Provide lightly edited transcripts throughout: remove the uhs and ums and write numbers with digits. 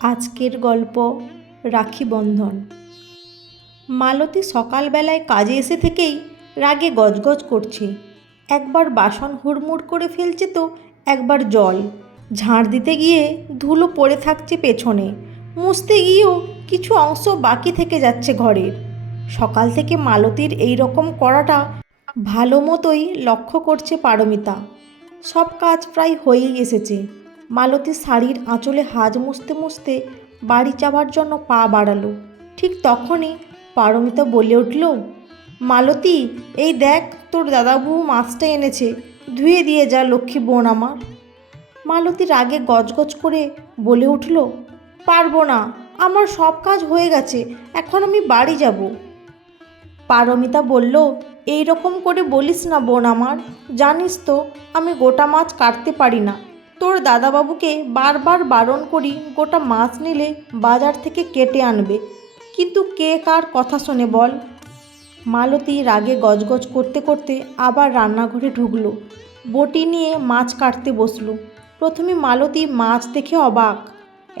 আজকের গল্প রাখি বন্ধন। মালতী সকালবেলায় কাজে এসে থেকেই রাগে গজগজ করছে। একবার বাসন হুড়মুড় করে ফেলছে তো একবার জল ঝাড় দিতে গিয়ে ধুলো পড়ে থাকছে পেছনে, মুছতে গিয়েও কিছু অংশ বাকি থেকে যাচ্ছে ঘরের। সকাল থেকে মালতীর এই রকম করাটা ভালো মতোই লক্ষ্য করছে পারমিতা। সব কাজ প্রায় হয়েই এসেছে। মালতী শাড়ির আঁচলে হাত মুছতে মুছতে বাড়ি যাওয়ার জন্য পা বাড়ালো। ঠিক তখনই পারমিতা বলে উঠল, মালতী, এই দেখ তোর দাদাবু মাছটা এনেছে, ধুয়ে দিয়ে যা লক্ষ্মী বোন আমার। মালতী রাগে গজগজ করে বলে উঠল, পারবো না, আমার সব কাজ হয়ে গেছে, এখন আমি বাড়ি যাব। পারমিতা বলল, এই রকম করে বলিস না বোন আমার, জানিস তো আমি গোটা মাছ কাটতে পারি না। তোর দাদাবাবুকে বারবার বারণ করি গোটা মাছ নিলে বাজার থেকে কেটে আনবে, কিন্তু কে কার কথা শোনে বল। মালতী রাগে গজগজ করতে করতে আবার রান্নাঘরে ঢুকলো। বটি নিয়ে মাছ কাটতে বসলো। প্রথমে মালতী মাছ দেখে অবাক,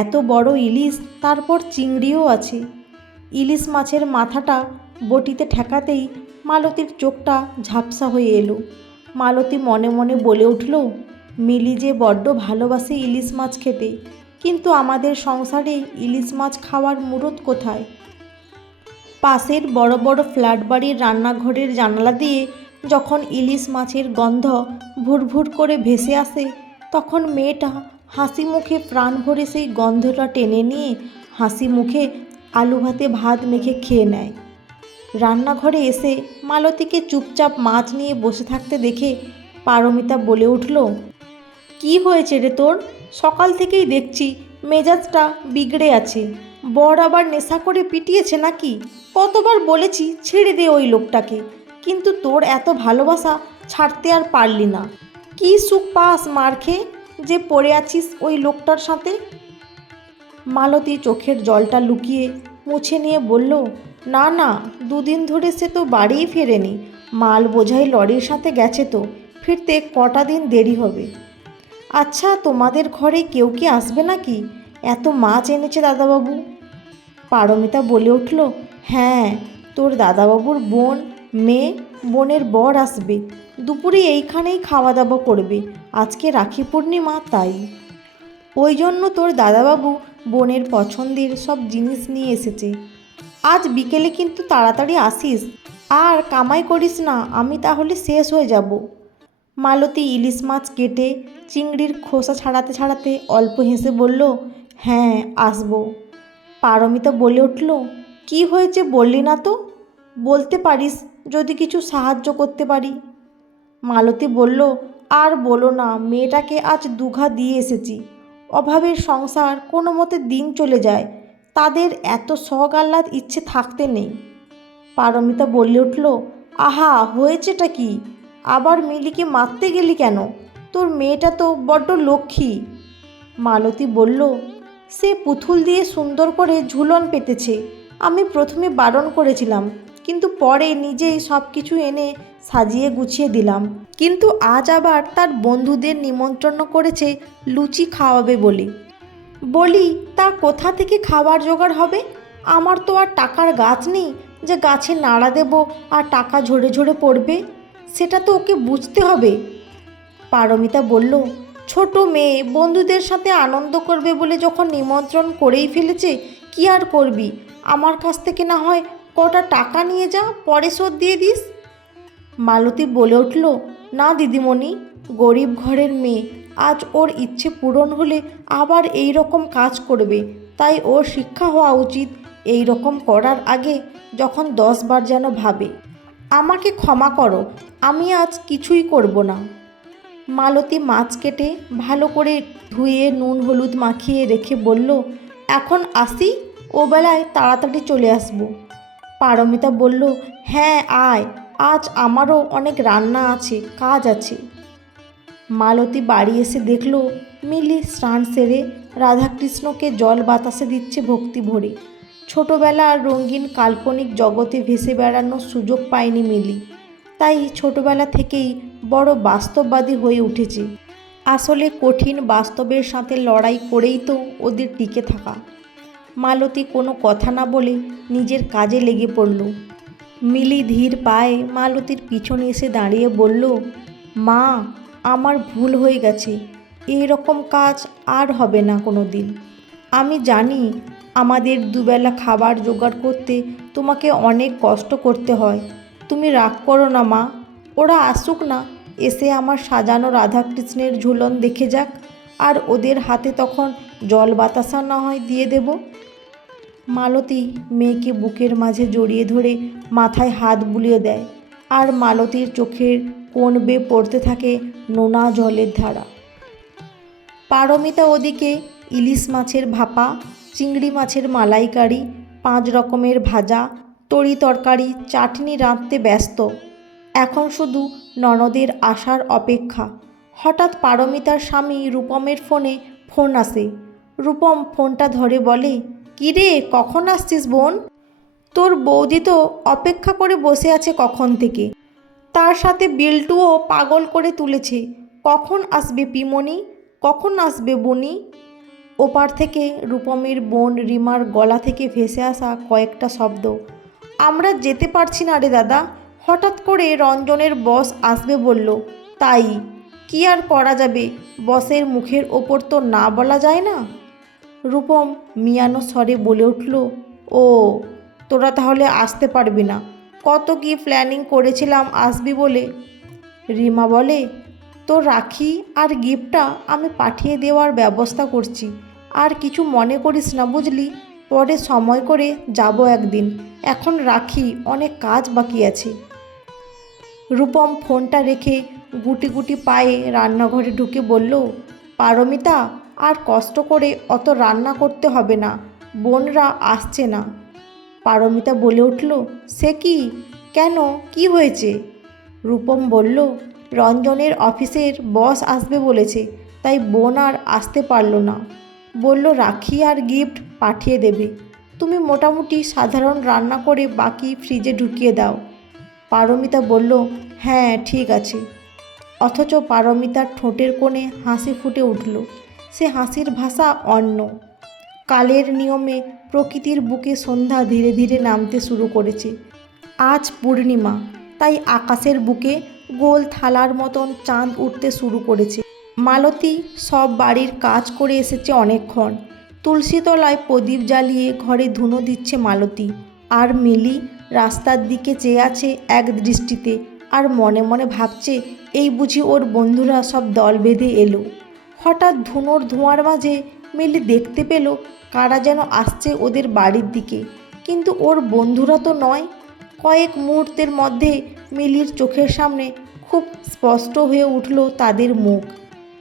এত বড় ইলিশ, তারপর চিংড়িও আছে। ইলিশ মাছের মাথাটা বটিতে ঠেকাতেই মালতীর চোখটা ঝাপসা হয়ে এলো। মালতী মনে মনে বলে উঠল, মিলি যে বড্ড ভালোবাসে ইলিশ মাছ খেতে, কিন্তু আমাদের সংসারে ইলিশ মাছ খাওয়ার মুরত কোথায়। পাশের বড় বড় ফ্ল্যাট বাড়ির রান্নাঘরের জানালা দিয়ে যখন ইলিশ মাছের গন্ধ ভুরভুর করে ভেসে আসে, তখন মেয়েটা হাসি মুখে প্রাণ ভরে সেই গন্ধটা টেনে নিয়ে হাসি মুখে আলু ভাতে ভাত মেখে খেয়ে নেয়। রান্নাঘরে এসে মালতীকে চুপচাপ মাছ নিয়ে বসে থাকতে দেখে পারমিতা বলে উঠল, কি হয়েছে রে তোর? সকাল থেকেই দেখছি মেজাজটা বিগড়ে আছে। বর আবার নেশা করে পিটিয়েছে নাকি? কতবার বলেছি ছেড়ে দে ওই লোকটাকে, কিন্তু তোর এত ভালোবাসা ছাড়তে আর পারলি না। কি সুখ পাস মার খেয়ে যে পড়ে আছিস ওই লোকটার সাথে? মালতী চোখের জলটা লুকিয়ে মুছে নিয়ে বলল, না না, দুদিন ধরে সে তো বাড়িই ফেরেনি, মাল বোঝাই লরির সাথে গেছে, তো ফিরতে কটা দিন দেরি হবে। আচ্ছা, তোমাদের ঘরে কেউ কি আসবে নাকি? এত মাছ এনেছে দাদাবাবু। পারমিতা বলে উঠল, হ্যাঁ, তোর দাদাবাবুর বোন, মেয়ে, বোনের বর আসবে। দুপুরে এইখানেই খাওয়া দাওয়া করবে, আজকে রাখি পূর্ণিমা তাই। ওই জন্য তোর দাদাবাবু বোনের পছন্দের সব জিনিস নিয়ে এসেছে। আজ বিকেলে কিন্তু তাড়াতাড়ি আসিস, আর কামাই করিস না, আমি তাহলে শেষ হয়ে যাব। মালতী ইলিশ মাছ কেটে চিংড়ির খোসা ছাড়াতে ছাড়াতে অল্প হেসে বলল, হ্যাঁ আসবো। পারমিতা বলে উঠল, কি হয়েছে বললি না তো? বলতে পারিস যদি কিছু সাহায্য করতে পারি। মালতী বলল, আর বলো না, মেয়েটাকে আজ দুঘা দিয়ে এসেছি। অভাবের সংসার, কোনো মতে দিন চলে যায়, তাদের এত শখ আহ্লাদ ইচ্ছে থাকতে নেই। পারমিতা বলে উঠল, আহা, হয়েছেটা কি? আবার মিলিকে মারতে গেলি কেন? তোর মেয়েটা তো বড্ড লক্ষ্মী। মালতী বলল, সে পুতুল দিয়ে সুন্দর করে ঝুলন পেতেছে। আমি প্রথমে বারণ করেছিলাম, কিন্তু পরে নিজেই সব কিছু এনে সাজিয়ে গুছিয়ে দিলাম। কিন্তু আজ আবার তার বন্ধুদের নিমন্ত্রণ করেছে লুচি খাওয়াবে বলে। বলি, তা কোথা থেকে খাবার জোগাড় হবে? আমার তো আর টাকার গাছ নেই যে গাছে নাড়া দেব আর টাকা ঝরে ঝরে পড়বে। সেটা তো ওকে বুঝতে হবে। পারমিতা বলল, ছোট মেয়ে, বন্ধুদের সাথে আনন্দ করবে বলে যখন নিমন্ত্রণ করেই ফেলেছে, কি আর করবি? আমার কাছ থেকে না হয় কটা টাকা নিয়ে যা, পরে শোধ দিয়ে দিস। মালতী বলে উঠল, না দিদিমণি, গরিব ঘরের মেয়ে, আজ ওর ইচ্ছে পূরণ হলে আবার এই রকম কাজ করবে, তাই ওর শিক্ষা হওয়া উচিত এই রকম করার আগে যখন 10 বার যেন ভাবে। আমাকে ক্ষমা করো, আমি আজ কিছুই করব না। মালতী মাছ কেটে ভালো করে ধুয়ে নুন হলুদ মাখিয়ে রেখে বলল, এখন আসি, ও বেলায় তাড়াতাড়ি চলে আসব। পারমিতা বলল, হ্যাঁ আয়, আজ আমারও অনেক রান্না আছে, কাজ আছে। মালতী বাড়ি এসে দেখল মিলি স্নান সেরে রাধাকৃষ্ণকে জল বাতাসে দিচ্ছে ভক্তি ভরে। ছোটোবেলার রঙিন কাল্পনিক জগতে ভেসে বেড়ানোর সুযোগ পায়নি মিলি, তাই ছোটোবেলা থেকেই বড় বাস্তববাদী হয়ে উঠেছে। আসলে কঠিন বাস্তবের সাথে লড়াই করেই তো ওদের টিকে থাকা। মালতী কোনো কথা না বলে নিজের কাজে লেগে পড়ল। মিলি ধীর পায়ে মালতীর পিছনে এসে দাঁড়িয়ে বলল, মা, আমার ভুল হয়ে গেছে, এই রকম কাজ আর হবে না কোনো দিন। আমি জানি আমাদের দুবেলা খাবার জোগাড় করতে তোমাকে অনেক কষ্ট করতে হয়। তুমি রাগ করো না মা, ওরা আসুক না, এসে আমার সাজানো রাধাকৃষ্ণের ঝুলন দেখে যাক, আর ওদের হাতে তখন জল বাতাসা না হয় দিয়ে দেব। মালতী মেয়েকে বুকের মাঝে জড়িয়ে ধরে মাথায় হাত বুলিয়ে দেয়, আর মালতীর চোখের কোণ বেয়ে পড়তে থাকে নোনা জলের ধারা। পারমিতা ওদিকে ইলিশ মাছের ভাপা, চিংড়ি মাছের মালাইকারি, 5 রকমের ভাজা, তরি তরকারি, চাটনি রাঁধতে ব্যস্ত। এখন শুধু ননদের আসার অপেক্ষা। হঠাৎ পারমিতার স্বামী রূপমের ফোন আসে। রূপম ফোনটা ধরে বলে, কী রে, কখন আসছিস বোন? তোর বৌদি তো অপেক্ষা করে বসে আছে কখন থেকে। তার সাথে বিল্টুও পাগল করে তুলেছে। কখন আসবে পিমনি, কখন আসবে বনি? ওপার থেকে রূপমের বোন রিমার গলা থেকে ভেসে আসা কয়েকটা শব্দ, আমরা যেতে পারছি না রে দাদা, হঠাৎ করে রঞ্জনের বস আসবে বলল, তাই। কি আর করা যাবে, বসের মুখের ওপর তো না বলা যায় না। রূপম মিয়ানো স্বরে বলে উঠল, ও, তোরা তাহলে আসতে পারবি না? কত কি প্ল্যানিং করেছিলাম আসবি বলে। রিমা বলে, তোর রাখি আর গিফটটা আমি পাঠিয়ে দেওয়ার ব্যবস্থা করছি, আর কিছু মনে করিস না বুঝলি, পরে সময় করে যাব একদিন, এখন রাখি, অনেক কাজ বাকি আছে। রূপম ফোনটা রেখে গুটি গুটি পায়ে রান্নাঘরে ঢুকে বলল, পারমিতা, আর কষ্ট করে অত রান্না করতে হবে না, বোনরা আসছে না। পারমিতা বলে উঠল, সে কি, কেন, কি হয়েছে? রূপম বলল, রঞ্জনের অফিসের বস আসবে বলেছে, তাই বোন আর আসতে পারল না। বলল রাখি আর গিফট পাঠিয়ে দেবে, তুমি মোটামুটি সাধারণ রান্না করে বাকি ফ্রিজে ঢুকিয়ে দাও। পারমিতা বলল, হ্যাঁ ঠিক আছে। অথচ পারমিতার ঠোঁটের কোণে হাসি ফুটে উঠল। সে হাসির ভাষা অন্য। কালের নিয়মে প্রকৃতির বুকে সন্ধ্যা ধীরে ধীরে নামতে শুরু করেছে। আজ পূর্ণিমা, তাই আকাশের বুকে গোল থালার মতন চাঁদ উঠতে শুরু করেছে। মালতী সব বাড়ির কাজ করে এসেছে অনেকক্ষণ। তুলসীতলায় প্রদীপ জ্বালিয়ে ঘরে ধুনো দিচ্ছে মালতী, আর মিলি রাস্তার দিকে চেয়ে আছে এক দৃষ্টিতে, আর মনে মনে ভাবছে, এই বুঝি ওর বন্ধুরা সব দল বেঁধে এলো। হঠাৎ ধুনোর ধোঁয়ার মাঝে মিলি দেখতে পেল কারা যেন আসছে ওদের বাড়ির দিকে, কিন্তু ওর বন্ধুরা তো নয়। কয়েক মুহূর্তের মধ্যে মিলির চোখের সামনে খুব স্পষ্ট হয়ে উঠল তাদের মুখ।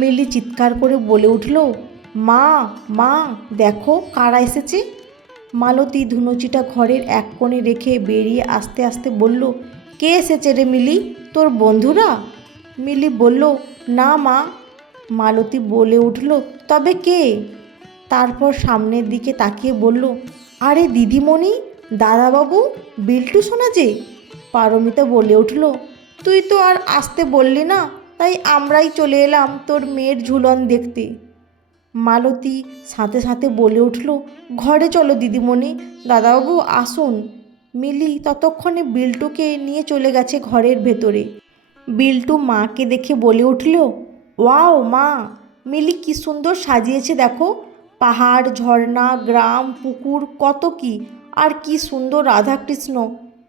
মিলি চিৎকার করে বলে উঠল, মা, মা, দেখো কারা এসেছে। মালতী ধুনুচিটা ঘরের এক কোণে রেখে বেরিয়ে আস্তে আস্তে বলল, কে এসেছে রে মিলি, তোর বন্ধুরা? মিলি বলল, না মা। মালতী বলে উঠল, তবে কে? তারপর সামনের দিকে তাকিয়ে বলল, আরে দিদিমণি, দাদাবাবু, বিল্টু শোনা যে। পারমিতা বলে উঠল, তুই তো আর আসতে বললি না, তাই আমরাই চলে এলাম তোর মেয়ের ঝুলন দেখতে। মালতী সাথে সাথে বলে উঠল, ঘরে চলো দিদিমণি, দাদাবাবু আসুন। মিলি ততক্ষণে বিল্টুকে নিয়ে চলে গেছে ঘরের ভেতরে। বিল্টু মাকে দেখে বলে উঠল, ওয়াও মা, মিলি কি সুন্দর সাজিয়েছে দেখো, পাহাড়, ঝর্ণা, গ্রাম, পুকুর, কত কি, আর কি সুন্দর রাধাকৃষ্ণ,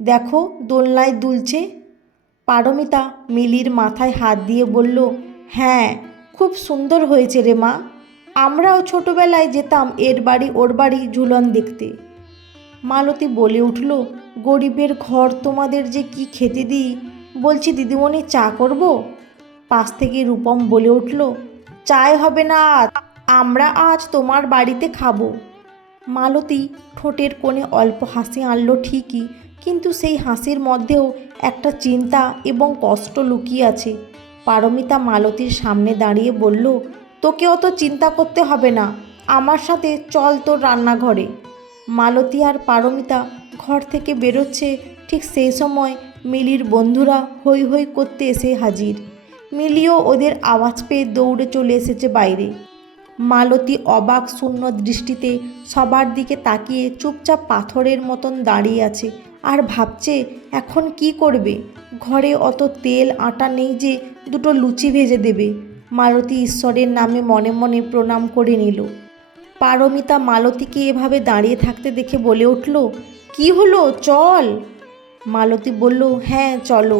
দেখো দোলনায় দুলছে। পারমিতা মিলির মাথায় হাত দিয়ে বলল, হ্যাঁ, খুব সুন্দর হয়েছে রে মা, আমরাও ছোটবেলায় যেতাম এর বাড়ি ওর বাড়ি ঝুলন দেখতে। মালতী বলে উঠল, গরিবের ঘর তোমাদের যে কি খেতে দিই, বলছি দিদিমণি চা করব? পাশ থেকে রূপম বলে উঠল, চায় হবে না, আমরা আজ তোমার বাড়িতে খাবো। মালতী ঠোঁটের কোণে অল্প হাসি আনল ঠিকই, কিন্তু সেই হাসির মধ্যেও একটা চিন্তা এবং কষ্ট লুকিয়ে আছে। পারমিতা মালতীর সামনে দাঁড়িয়ে বলল, তোকে অত চিন্তা করতে হবে না, আমার সাথে চল তোর রান্নাঘরে। মালতী আর পারমিতা ঘর থেকে বেরোচ্ছে, ঠিক সেই সময় মিলির বন্ধুরা হৈ হৈ করতে এসে হাজির। মিলিও ওদের আওয়াজ পেয়ে দৌড়ে চলে এসেছে বাইরে। মালতী অবাক শূন্য দৃষ্টিতে সবার দিকে তাকিয়ে চুপচাপ পাথরের মতন দাঁড়িয়ে আছে আর ভাবছে এখন কি করবে। ঘরে অত তেল আটা নেই যে দুটো লুচি ভেজে দেবে। মালতী ঈশ্বরের নামে মনে মনে প্রণাম করে নিল। পারমিতা মালতীকে এভাবে দাঁড়িয়ে থাকতে দেখে বলে উঠল, কি হলো, চল। মালতী বলল, হ্যাঁ চলো।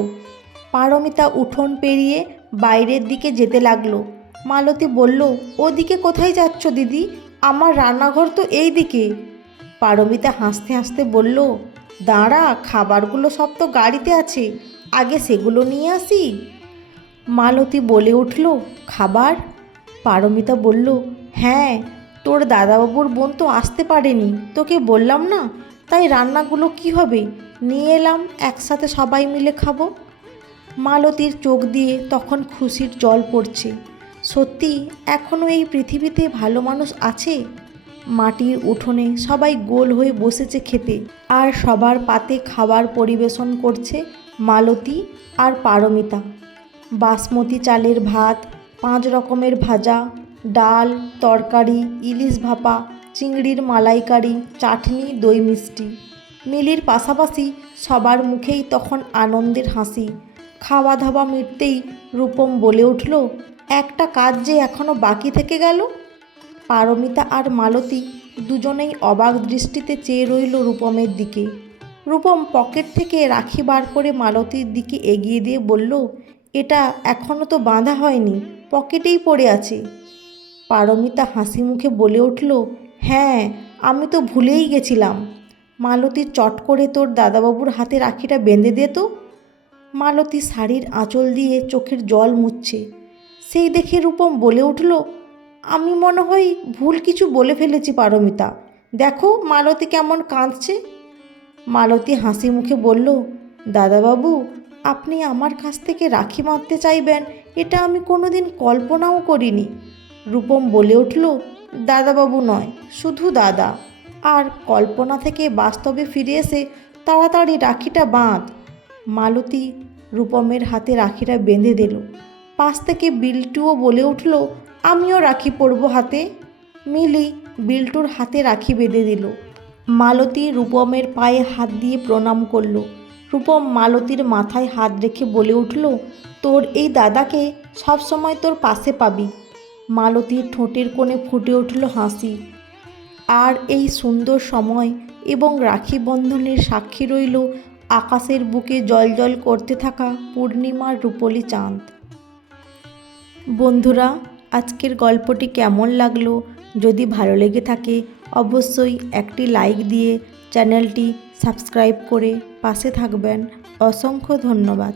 পারমিতা উঠোন পেরিয়ে বাইরের দিকে যেতে লাগলো। মালতী বলল, ওদিকে কোথায় যাচ্ছ দিদি? আমার রান্নাঘর তো এই দিকে। পারমিতা হাসতে হাসতে বলল, দাঁড়া, খাবারগুলো সব তো গাড়িতে আছে, আগে সেগুলো নিয়ে আসি। মালতী বলে উঠল, খাবার? পারমিতা বলল, হ্যাঁ, তোর দাদাবাবুর বোন তো আসতে পারেনি, তোকে বললাম না, তাই রান্নাগুলো কি হবে নিয়ে এলাম, একসাথে সবাই মিলে খাবো। মালতীর চোখ দিয়ে তখন খুশির জল পড়ছে। সত্যি এখনও এই পৃথিবীতে ভালো মানুষ আছে। মাটির উঠোনে সবাই গোল হয়ে বসেছে খেতে, আর সবার পাতে খাবার পরিবেশন করছে মালতী আর পারমিতা। বাসমতি চালের ভাত, 5 রকমের ভাজা, ডাল, তরকারি, ইলিশ ভাপা, চিংড়ির মালাইকারি, চাটনি, দই মিষ্টি। মিলির পাশাপাশি সবার মুখেই তখন আনন্দের হাসি। খাওয়া দাওয়া মিটতেই রূপম বলে উঠল, একটা কাজ যে এখনও বাকি থেকে গেল। পারমিতা আর মালতী দুজনেই অবাক দৃষ্টিতে চেয়ে রইল রূপমের দিকে। রূপম পকেট থেকে রাখি বার করে মালতীর দিকে এগিয়ে দিয়ে বলল, এটা এখনও তো বাঁধা হয়নি, পকেটেই পড়ে আছে। পারমিতা হাসি মুখে বলে উঠল, হ্যাঁ, আমি তো ভুলেই গেছিলাম। মালতী, চট করে তোর দাদাবাবুর হাতে রাখিটা বেঁধে দে তো। মালতী শাড়ির আঁচল দিয়ে চোখের জল মুছছে। সেই দেখে রূপম বলে উঠল, আমি মনে হয় ভুল কিছু বলে ফেলেছি পারমিতা, দেখো মালতী কেমন কাঁদছে। মালতী হাসি মুখে বলল, দাদাবাবু, আপনি আমার কাছ থেকে রাখি বাঁধতে চাইবেন এটা আমি কোনোদিন কল্পনাও করিনি। রূপম বলে উঠল, দাদাবাবু নয়, শুধু দাদা। আর কল্পনা থেকে বাস্তবে ফিরে এসে তাড়াতাড়ি রাখিটা বাঁধ। মালতী রূপমের হাতে রাখিটা বেঁধে দিল। পাশ থেকে বিল্টুও বলে উঠল, আমিও রাখি পরবো হাতে। মিলি বিল্টুর হাতে রাখি বেঁধে দিল। মালতী রূপমের পায়ে হাত দিয়ে প্রণাম করল। রূপম মালতীর মাথায় হাত রেখে বলে উঠল, তোর এই দাদাকে সবসময় তোর পাশে পাবি। মালতীর ঠোঁটের কোণে ফুটে উঠল হাসি। আর এই সুন্দর সময় এবং রাখি বন্ধনের সাক্ষী রইল আকাশের বুকে জ্বলজ্বল করতে থাকা পূর্ণিমার রূপলি চাঁদ। বন্ধুরা, আজকের গল্পটি কেমন লাগলো? যদি ভালো লেগে থাকে অবশ্যই একটি লাইক দিয়ে চ্যানেলটি সাবস্ক্রাইব করে পাশে থাকবেন। অসংখ্য ধন্যবাদ।